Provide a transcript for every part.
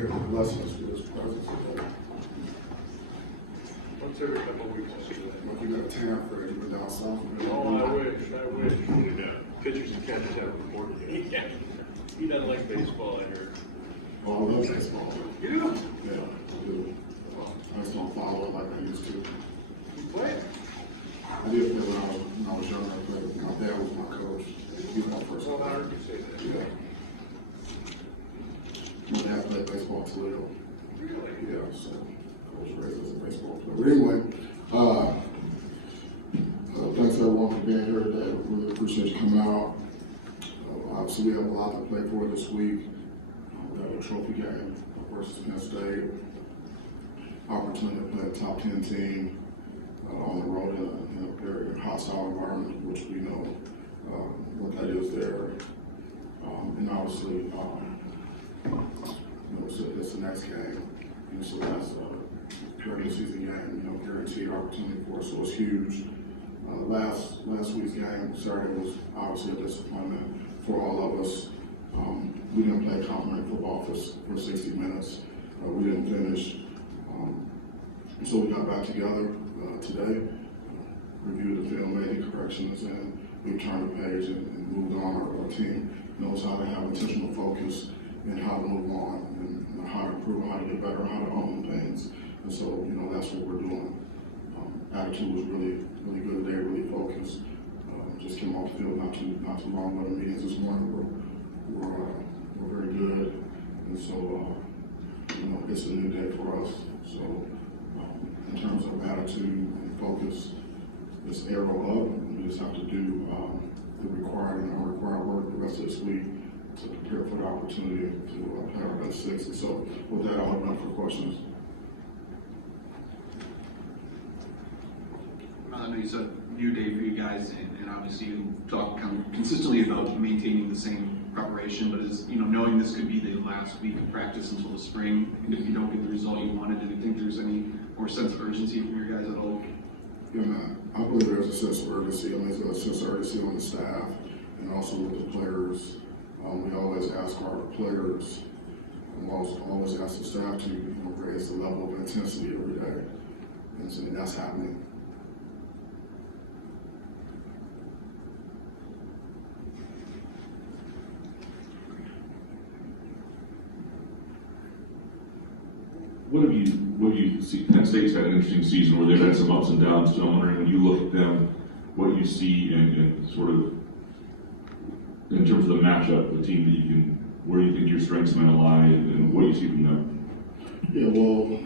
here to bless us with his presence today. Once every couple of weeks, I see that. Like you got a tan for it, you been down south. Oh, I wish. Yeah. Pitchers and catchers haven't reported yet. He doesn't like baseball, I heard. Oh, I love baseball. You do? Yeah, I do. I just don't follow it like I used to. You play? I did play when I was younger. I played. My dad was my coach. He was my first Well, I coach. heard you say that. Yeah. My dad played baseball at Toledo. Really? Yeah, so I was raised as a baseball player. But anyway, thanks everyone for being here today. Really appreciate you coming out. Obviously, we have a lot to play for this week. We have a trophy game versus Penn State. Opportunity to play a top 10 team on the road in a very hostile environment, which we know what that is there. And obviously, it's the next game. And so that's a regular season game, guaranteed opportunity for us. So it's huge. Last week's game, Saturday, was obviously a disappointment for all of us. We didn't play complimentary football for 60 minutes. We didn't finish. So we got back together today, reviewed the film, made the corrections, and we turned the page and moved on. Our team knows how to have intentional focus and how to move on and how to improve, how to get better, how to own things. And so, that's what we're doing. Attitude was really good today, really focused. Just came off the field not too long ago. The meetings this morning were very good. And so, it's a new day for us. So, in terms of attitude and focus, it's arrow up. We just have to do the required and unrequired work the rest of this week to prepare for the opportunity to play our best six. And so, with that, I'll open up for questions. I know it's a new day for you guys, and obviously you talk kind of consistently about maintaining the same preparation, but as knowing this could be the last week of practice until the spring, and if you don't get the result you wanted, do you think there's any more sense of urgency from your guys at all? Yeah, man. I believe there's a sense of urgency. There's a sense of urgency on the staff and also with the players. We always ask our players, and always ask the staff to raise the level of intensity every day, and so that's happening. What do you see? Penn State's had an interesting season where they've had some ups and downs. So I'm wondering, when you look at them, what you see and sort of in terms of the matchup, the team that where you think your strengths might lie, and what you see from them? Yeah, well,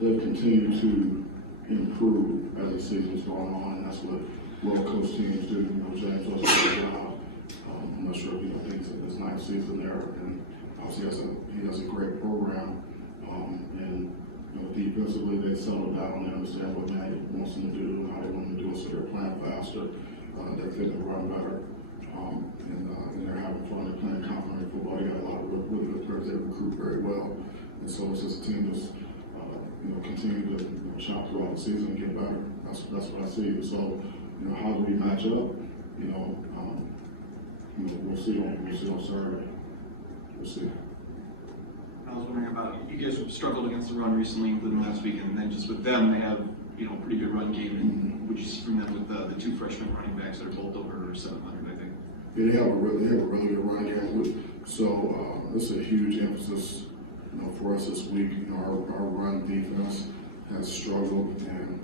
they've continued to improve as the season's going on, and that's what well-coached teams do. James does a good job. I'm not sure if he thinks of his ninth season there, and obviously he has a great program. And defensively, they settled down and understand what Matt wants them to do and how they want them to do it, so they're playing faster. They're fitting the run better, and they're having fun. They're playing complimentary football. They got a lot of really good players. They recruit very well, and so it's just a team that's continue to shop throughout the season and get better. That's what I see. So how do we match up? We'll see on Saturday. We'll see. I was wondering about, you guys have struggled against the run recently, including last week, and then just with them, they have a pretty good run game. And what you see from them with the two freshman running backs that are both over 700, I think. Yeah, they have a really good run game. So it's a huge emphasis, for us this week. Our run defense has struggled, and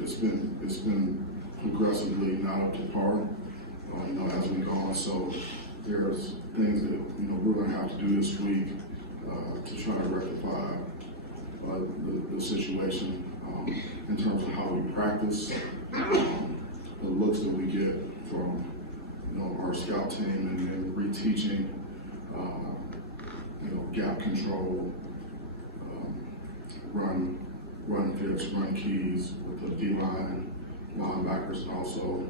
it's been progressively not up to par, as we go on. So there's things that we're going to have to do this week to try to rectify the situation in terms of how we practice, the looks that we get from our scout team, and then reteaching gap control, run fits, run keys with the D-line, linebackers, and also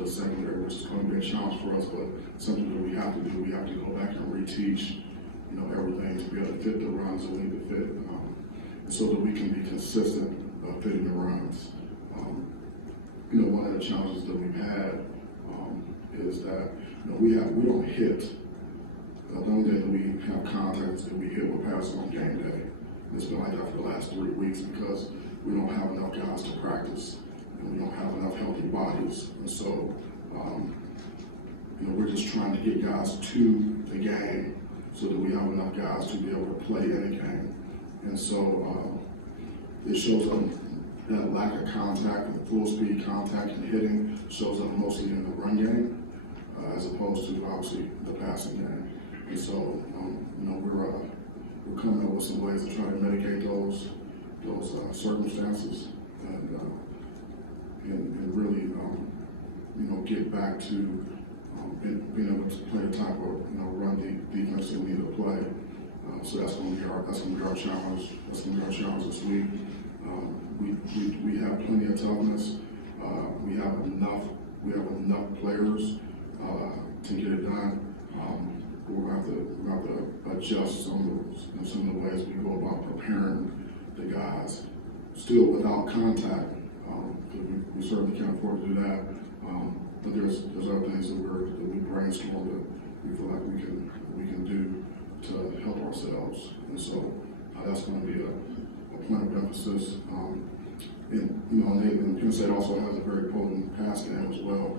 the secondary, which is going to be a challenge for us, but something that we have to do. We have to go back and reteach, everything to be able to fit the runs that we need to fit, so that we can be consistent fitting the runs. One of the challenges that we've had is that we don't hit the only day that we have contact is that we hit with pass on game day. It's been like that for the last 3 weeks because we don't have enough guys to practice, and we don't have enough healthy bodies. And so, we're just trying to get guys to the game so that we have enough guys to be able to play in the game. And so, it shows up, that lack of contact and full speed contact and hitting shows up mostly in the run game, as opposed to obviously the passing game. And so, we're coming up with some ways to try to mitigate those circumstances and really, get back to being able to play the type of run defense that we need to play. So that's going to be our challenge. That's going to be our challenge this week. We have plenty of toughness. We have enough players to get it done. We're going to have to adjust some of the ways we go about preparing the guys, still without contact. We certainly can't afford to do that. But there's other things that we brainstorm that we feel like we can do to help ourselves. And so that's going to be a point of emphasis. And Penn State also has a very potent pass game as well.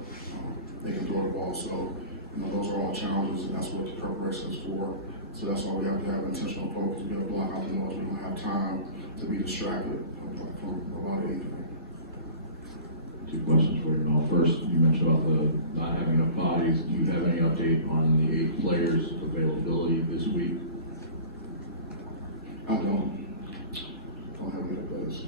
They can throw the ball, so those are all challenges, and that's what the preparation is for. So that's why we have to have intentional focus. We have to block out the noise. We don't have time to be distracted from about anything. 2 questions for you, Mel. First, you mentioned about the not having enough bodies. Do you have any update on the 8 players' availability this week? I don't have any players.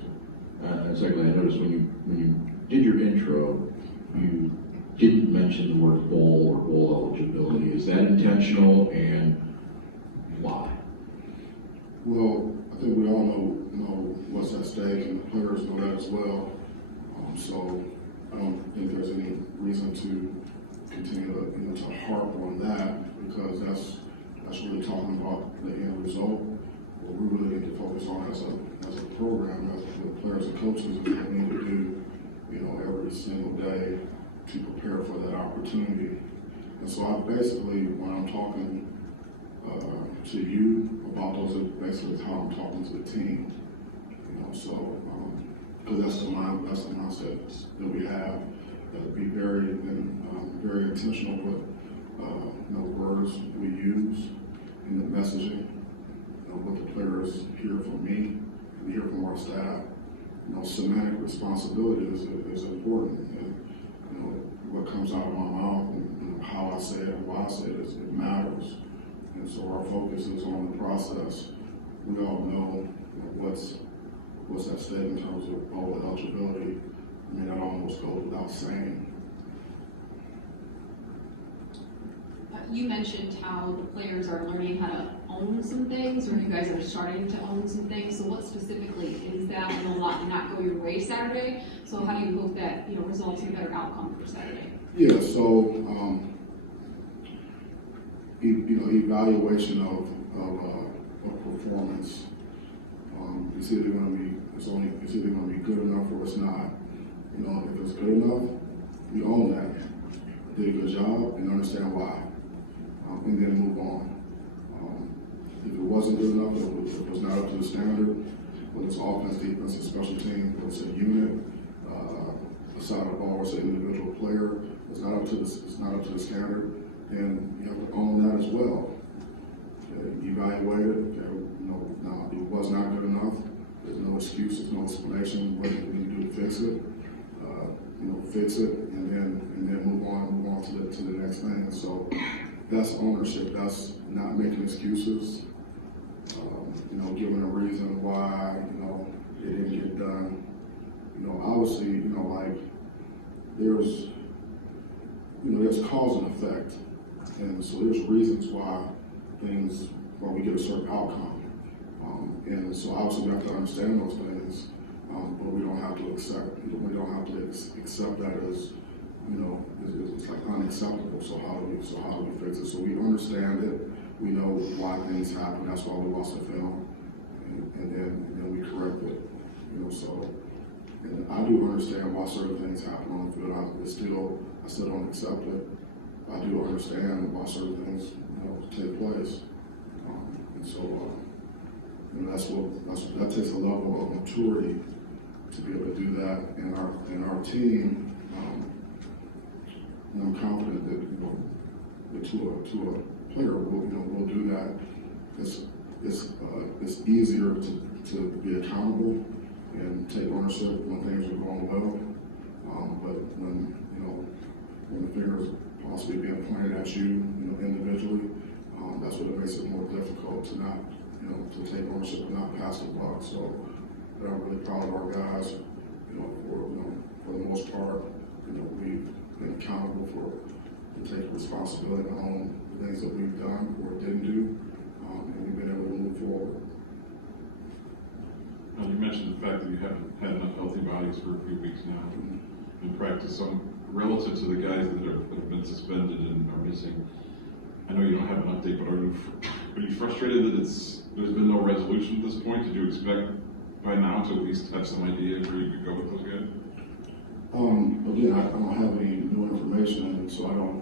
And secondly, I noticed when you did your intro, you didn't mention the word bowl or bowl eligibility. Is that intentional, and why? Well, I think we all know what's at stake, and the players know that as well. So I don't think there's any reason to continue to harp on that, because that's really talking about the end result. What we really need to focus on as a program, as the players and coaches, is what we need to do, every single day to prepare for that opportunity. And so when I'm talking to you about those, basically how I'm talking to the team. Because that's the mindset that we have. Be very intentional with words we use in the messaging. What the players hear from me and hear from our staff. Semantic responsibility is important. And, what comes out of my mouth and how I say it and why I say it, it matters. And so our focus is on the process. We all know what's at stake in terms of bowl eligibility. That almost goes without saying. You mentioned how the players are learning how to own some things, or you guys are starting to own some things. So what specifically is that? And a lot not go your way Saturday. So how do you hope that results in a better outcome for Saturday? Yeah. So evaluation of performance. It's either going to be good enough or it's not. If it's good enough, we own that. Did a good job and understand why, and then move on. If it wasn't good enough, if it was not up to the standard, whether it's offense, defense, and special team, whether it's a unit, a side of the ball, or it's an individual player, it's not up to the standard, then you have to own that as well. Evaluate it. No, it was not good enough. There's no excuse. There's no explanation. What do we need to do to fix it? Fix it, and then move on to the next thing. And so that's ownership. That's not making excuses. Giving a reason why it didn't get done. Obviously, there's cause and effect, and so there's reasons why we get a certain outcome. And so obviously we have to understand those things, but we don't have to accept that as it's like unacceptable. So how do we fix it? So we understand it. We know why things happen. That's why we watch the film, and then we correct it. And I do understand why certain things happen on the field. I still don't accept it. I do understand why certain things take place. that takes a level of maturity to be able to do that in our team. And I'm confident that, that to a player, we'll do that. It's easier to be accountable and take ownership when things are going well. But when the fingers possibly being pointed at you, individually, that's what it makes it more difficult to not, to take ownership and not pass the buck. So I'm really proud of our guys. For the most part, we've been accountable for taking responsibility to own the things that we've done or didn't do, and we've been able to move forward. You mentioned the fact that you haven't had enough healthy bodies for a few weeks now in practice. So relative to the guys that have been suspended and are missing, I know you don't have an update, but are you frustrated that there's been no resolution at this point? Did you expect by now to at least have some idea where you could go with those guys? Again, I don't have any new information, and so I don't,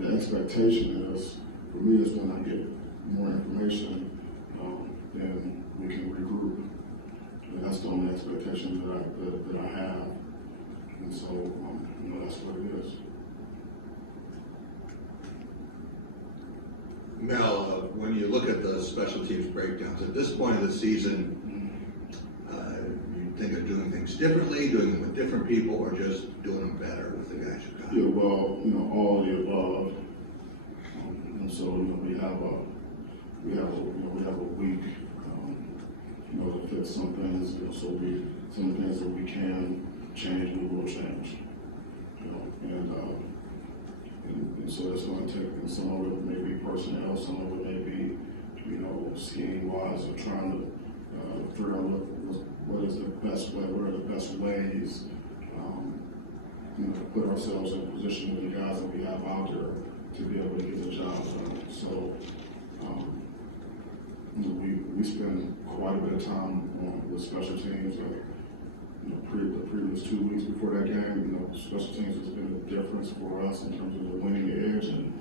the expectation is, for me, is when I get more information, then we can regroup. And that's the only expectation that I have. And so, that's what it is. Mel, when you look at the special teams breakdowns, at this point of the season, you think of doing things differently, doing them with different people, or just doing them better with the guys you got? Yeah, well, all of the above. And so, we have a week, to fix some things, some of the things that we can change, we will change. And so it's going to take, some of it may be personnel, some of it may be, scheme wise, or trying to figure out what is the best way, what are the best ways, to put ourselves in a position with the guys that we have out there to be able to get the job done. So, we spend quite a bit of time with special teams. The previous 2 weeks before that game, special teams has been a difference for us in terms of the winning edge, and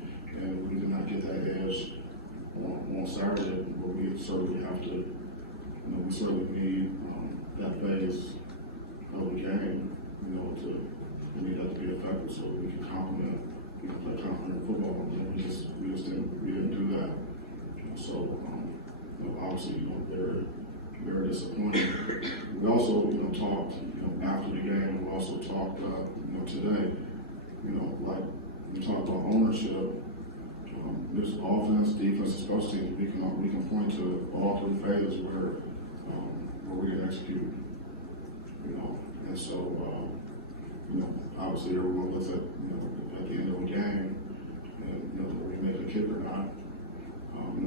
we did not get that edge on Saturday, but we certainly have to, we certainly need that phase of the game, we need that to be effective so we can play confident football, and we didn't do that. So, obviously, very, very disappointing. We also, talked, after the game, we also talked, today, like we talked about ownership. There's offense, defense, and special teams. We can point to all three phases where we didn't execute, and so, obviously everyone looks at, at the end of the game, and, we make a kick or not,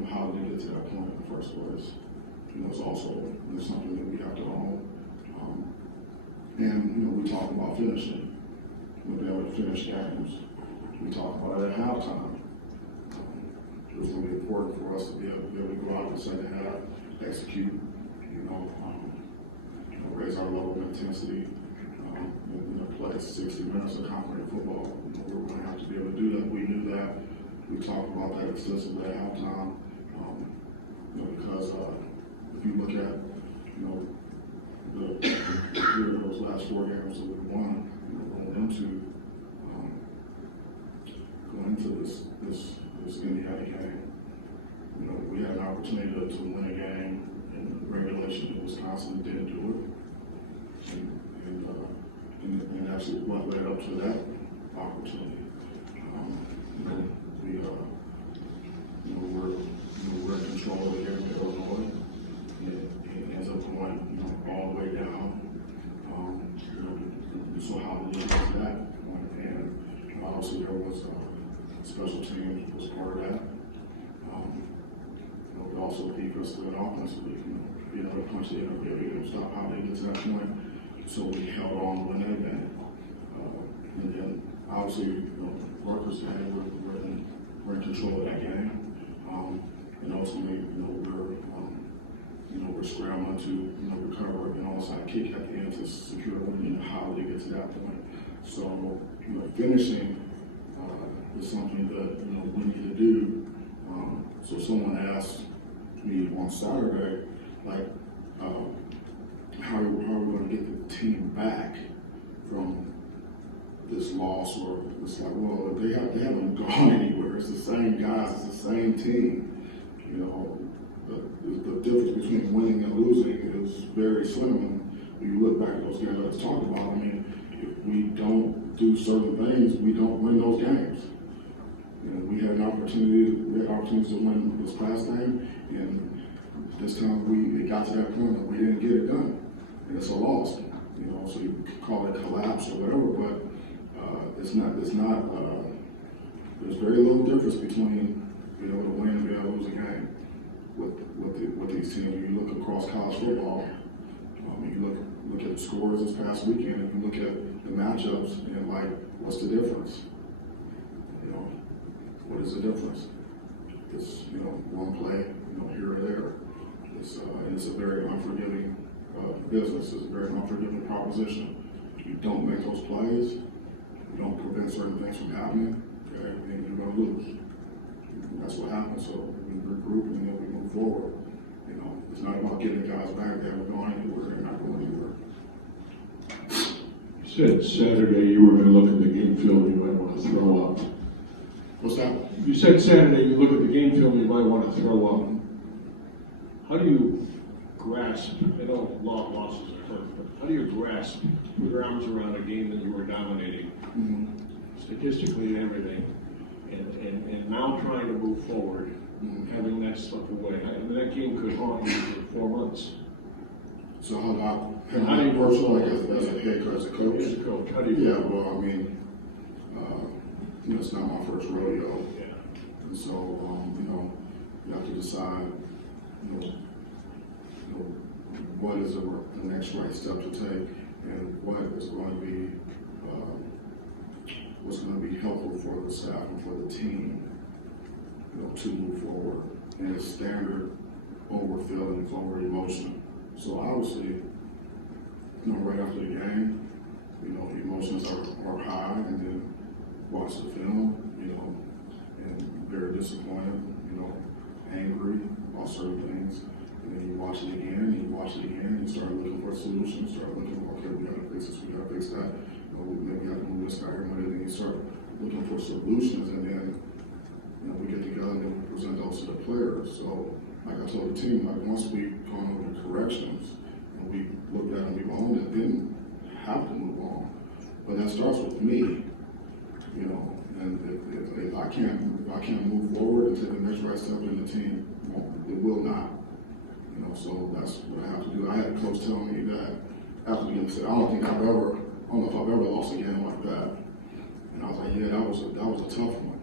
how did they get to that point in the first place? It's also something that we have to own. And, we talk about finishing. We'll be able to finish games. We talk about it at halftime. It's going to be important for us to be able to go out in the second half, execute, raise our level of intensity, play 60 minutes of confident football. We're going to have to be able to do that. We knew that. We talked about that extensively at halftime. Because if you look at, the three of those last 4 games that we won, going into this Indiana game, we had an opportunity to win a game in regulation in Wisconsin, didn't do it, and actually what led up to that opportunity. We're in control of the game at Illinois. It ends up going, all the way down. You saw how the league was that, and obviously there was special teams was part of that. But also defensively and offensively, being able to punch the end, be able to stop how they get to that point. So we held on to win that game. And then obviously, Rutgers game, we're in control of that game. And ultimately, we're scrambling to, recover an onside kick at the end to secure a win. How do they get to that point? So, finishing is something that, we need to do. So someone asked me on Saturday, like, how are we gonna get the team back from this loss, or it's like, well, they haven't gone anywhere. It's the same guys, it's the same team. You know, the difference between winning and losing is very slim. When you look back at those games I was talking about, I mean, if we don't do certain things, we don't win those games. You know, we had opportunities to win this last game, and this time it got to that point that we didn't get it done, and it's a loss. You know, so you call it collapse or whatever, but it's not. There's very little difference between, you know, the win and being able to lose a game with these teams. When you look across college football, you look at the scores this past weekend, and you look at the matchups, and like, what's the difference? You know, what is the difference? It's, you know, one play, you know, here or there. And it's a very unforgiving business. It's a very unforgiving proposition. You don't make those plays, you don't prevent certain things from happening, okay, then you're going to lose. And that's what happens. So we regroup and then we move forward. You know, it's not about getting guys back that haven't gone anywhere. They're not going anywhere. You said Saturday you were going to look at the game film, you might want to throw up. What's that? You said Saturday you look at the game film, you might want to throw up. How do you grasp, I know losses are hurt, but how do you grasp, put your arms around a game that you were dominating, statistically and everything, and now trying to move forward, having that stuff away? I mean, that game could haunt you for 4 months. So how do you personally, like as a head coach, as a coach? As a coach, how do you? Yeah, well, I mean, you know, it's not my first rodeo. Yeah. And so, you know, you have to decide, you know, what is the next right step to take, and what is going to be, what's going to be helpful for the staff and for the team, you know, to move forward. And it's standard over feelings, over emotion. So obviously, you know, right after the game, you know, emotions are high, and then watch the film, you know, and very disappointed, you know, angry about certain things. And then you watch it again, and you watch it again, and you start looking for solutions, start looking for, okay, we gotta fix this, we gotta fix that, you know, maybe we have to move this guy here, and then you start looking for solutions, and then, you know, we get together and then we present those to the players. So, like I told the team, like, once we've gone over the corrections, and we looked at it and we've owned it, then have to move on. But that starts with me, you know, and if I can't move forward and take the next right step in the team, it will not. You know, so that's what I have to do. I had a coach tell me that after the game, he said, I don't know if I've ever lost a game like that. And I was like, yeah, that was a tough one.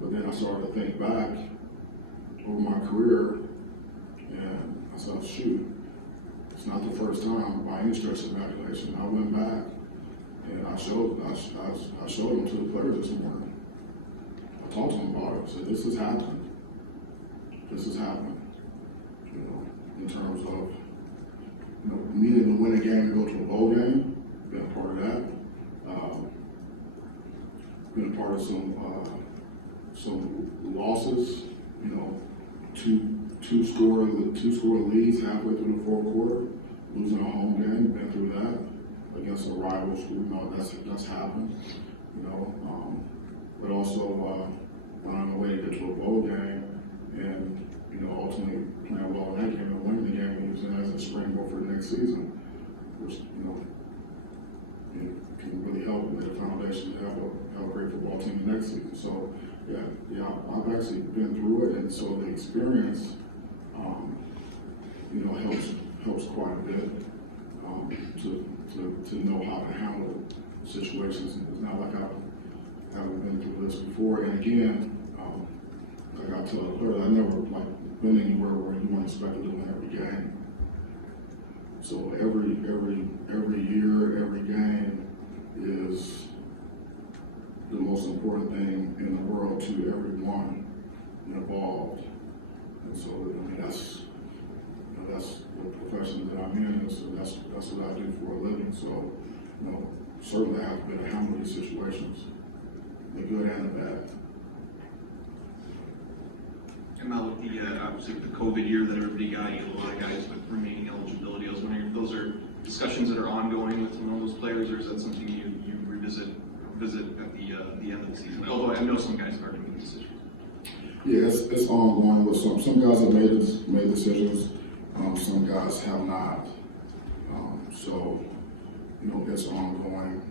But then I started to think back over my career, and I said, shoot, it's not the first time by any stretch of imagination. I went back and I showed them to the players this morning. I talked to them about it. I said, this is happening. This is happening. You know, in terms of, you know, needing to win a game and go to a bowl game, been a part of that. Been a part of some losses, you know, two score leads halfway through the fourth quarter, losing a home game, been through that against a rival school. You know, that's happened, you know. But also when I'm away to get to a bowl game, and you know, ultimately playing well in that game and winning the game and using it as a springboard for the next season, which, you know, it can really help lay the foundation to have a great football team the next season. So, yeah, I've actually been through it, and so the experience, you know, helps quite a bit to know how to handle situations. It's not like I haven't been through this before, and again, like I tell the players, I never been anywhere where you weren't expected to win every game. So every year, every game is the most important thing in the world to everyone involved. And so, I mean, that's the profession that I'm in, and so that's what I do for a living. So, you know, certainly I have to be able to handle these situations, the good and the bad. And Mel, the, obviously the COVID year that everybody got, you had a lot of guys with remaining eligibility. I was wondering if those are discussions that are ongoing with some of those players, or is that something you revisit at the end of the season? Although I know some guys have already made decisions. Yeah, it's ongoing with some guys have made decisions, some guys have not. So, you know, it's ongoing.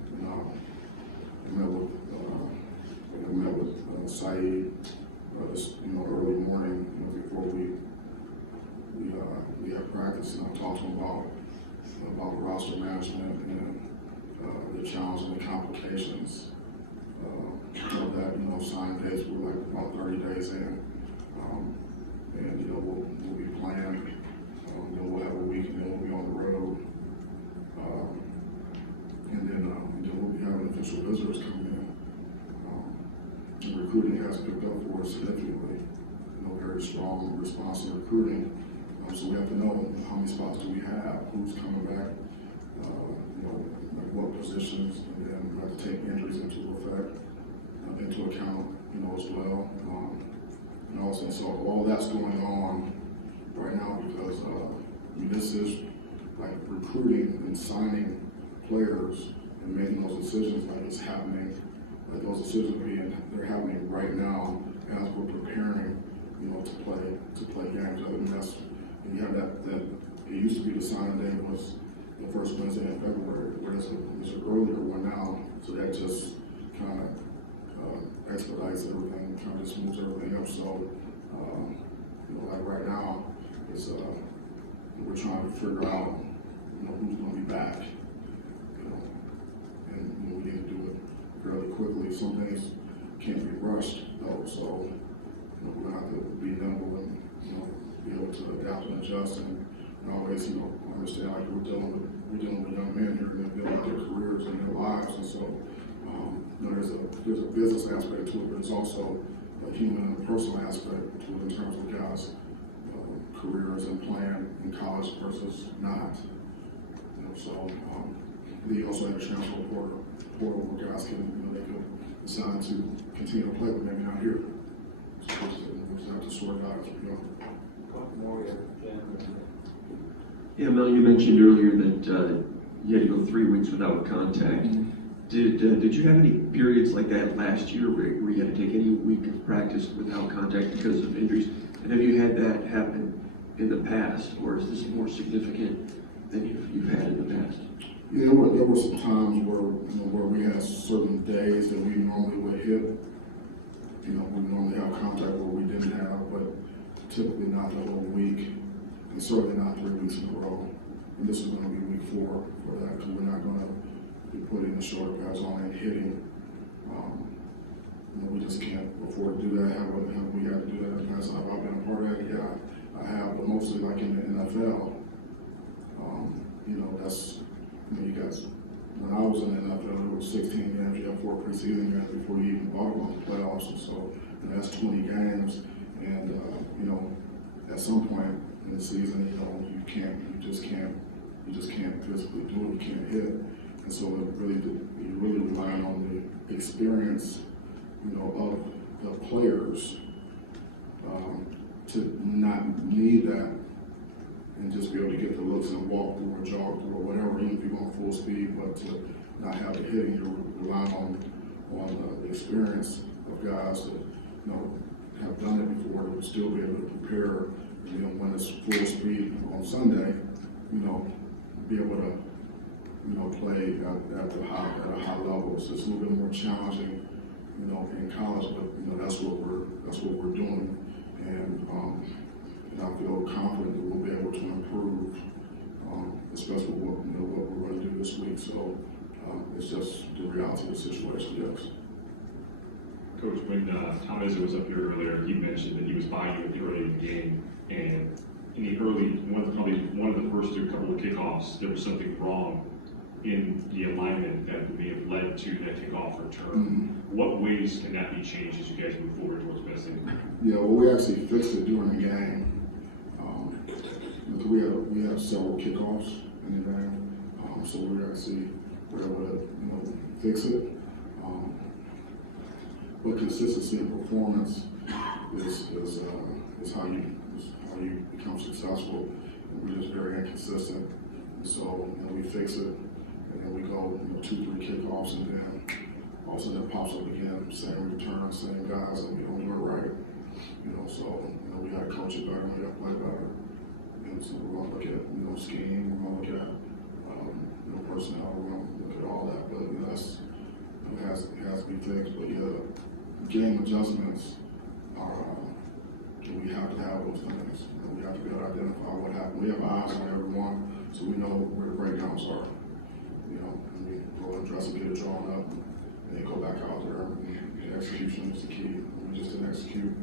I met with Saeed this, you know, early morning, you know, before we had practice, and I talked to him about the roster management and the challenge and the complications of that. You know, signing days were like about 30 days in, and you know we'll be playing. You know, we'll have a week, and then we'll be on the road, and then we'll be having official visitors come in. And recruiting has picked up for us significantly. You know, very strong response in recruiting. So we have to know how many spots do we have, who's coming back, you know, like what positions, and then we have to take injuries into account, you know, as well. And also, so all that's going on right now because I mean, this is like recruiting and signing players and making those decisions like it's happening. Like those decisions they're happening right now as we're preparing, you know, to play games. I mean, that's you have that it used to be the signing day was the first Wednesday in February, whereas there's an earlier one now, so that just kind of expedites everything, kind of just moves everything up. So, you know, like right now, it's we're trying to figure out, you know, who's going to be back, you know, and you know, we need to do it fairly quickly. Some things can't be rushed though, so you know, we're gonna have to be nimble and you know be able to adapt and adjust and always you know understand like we're dealing with young men here and they're building their careers and their lives, and so you know there's a business aspect to it, but it's also a human and personal aspect to it in terms of guys' careers and playing in college versus not. You know, so they also have a transfer portal where guys can, you know, they could decide to continue to play, but maybe not here. So we'll just have to sort it out as we go. Yeah, Mel, you mentioned earlier that you had to go 3 weeks without contact. Did you have any periods like that last year where you had to take any week of practice without contact because of injuries? And have you had that happen in the past, or is this more significant than you've had in the past? Yeah, there were some times where you know where we had certain days that we normally would hit. You know, we normally have contact where we didn't have, but typically not the whole week, and certainly not 3 weeks in a row. And this is going to be week 4 for that because we're not going to be putting the shoulder pads on and hitting. You know, we just can't afford to do that. Have we had to do that in the past? Have I been a part of that? Yeah, I have, but mostly like in the NFL. You know, that's. You know, you guys, when I was in the NFL, there were 16 games. You have 4 preseason games before you even bought on the playoffs, and so that's 20 games. And you know, at some point in the season, you know, you just can't physically do it. You can't hit, and so you really rely on the experience, you know, of the players to not need that. And just be able to get the looks and walk through or jog through or whatever, even if you're going full speed, but to not have the hitting, you're relying on the experience of guys that you know have done it before to still be able to prepare. You know, when it's full speed on Sunday, you know, be able to play at a high level. So it's a little bit more challenging, you know, in college, but you know that's what we're doing, and I feel confident that we'll be able to improve, especially what we're going to do this week. So it's just the reality of the situation, yes. Coach, when Tom Izzo was up here earlier, he mentioned that he was buying you at the early in the game, and in the early, probably one of the first couple of kickoffs, there was something wrong in the alignment that may have led to that kickoff return. Mm-hmm. What ways can that be changed as you guys move forward towards Wednesday? Yeah, well, we actually fixed it during the game. We have several kickoffs in the game, so we actually were able to fix it. But consistency and performance is how you become successful. We're just very inconsistent. And so, we fix it, and then we go, 2-3 kickoffs, and then all of a sudden it pops up again, same return, same guys, and we don't do it right. So, we gotta coach it better, we gotta play better. And so we're gonna look at, scheme, we're gonna look at, personnel, we're gonna look at all that, but, it has to be fixed. But game adjustments are, we have to have those things. We have to be able to identify what happened. We have eyes on everyone, so we know where the breakdowns are. And we go and address and get it drawn up, and then go back out there. And the execution is the key. We just didn't execute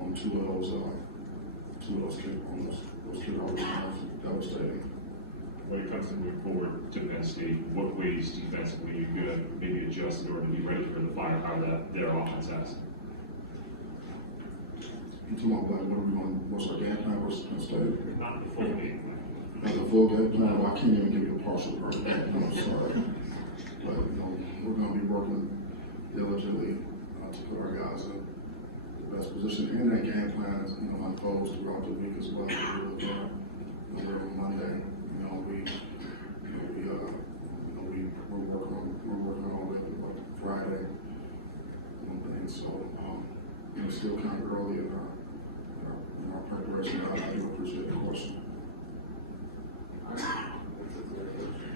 on two of those kickoff returns. Devastating. When it comes to moving forward to Penn State, what ways defensively you could maybe adjust in order to be ready for the firepower that their offense has? You talking about what's our game plan versus Penn State? Not the full game plan. Not the full game plan. Well, I can't even give you a partial version. I'm sorry. But, we're gonna be working diligently to put our guys in the best position. And that game plan is, unfolds throughout the week as well. Every Monday, we're working on it Friday on things. So, it's still kind of early in our preparation. I do appreciate the question.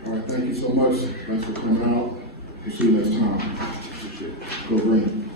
All right, thank you so much. Thanks for coming out. We'll see you next time. Go Green.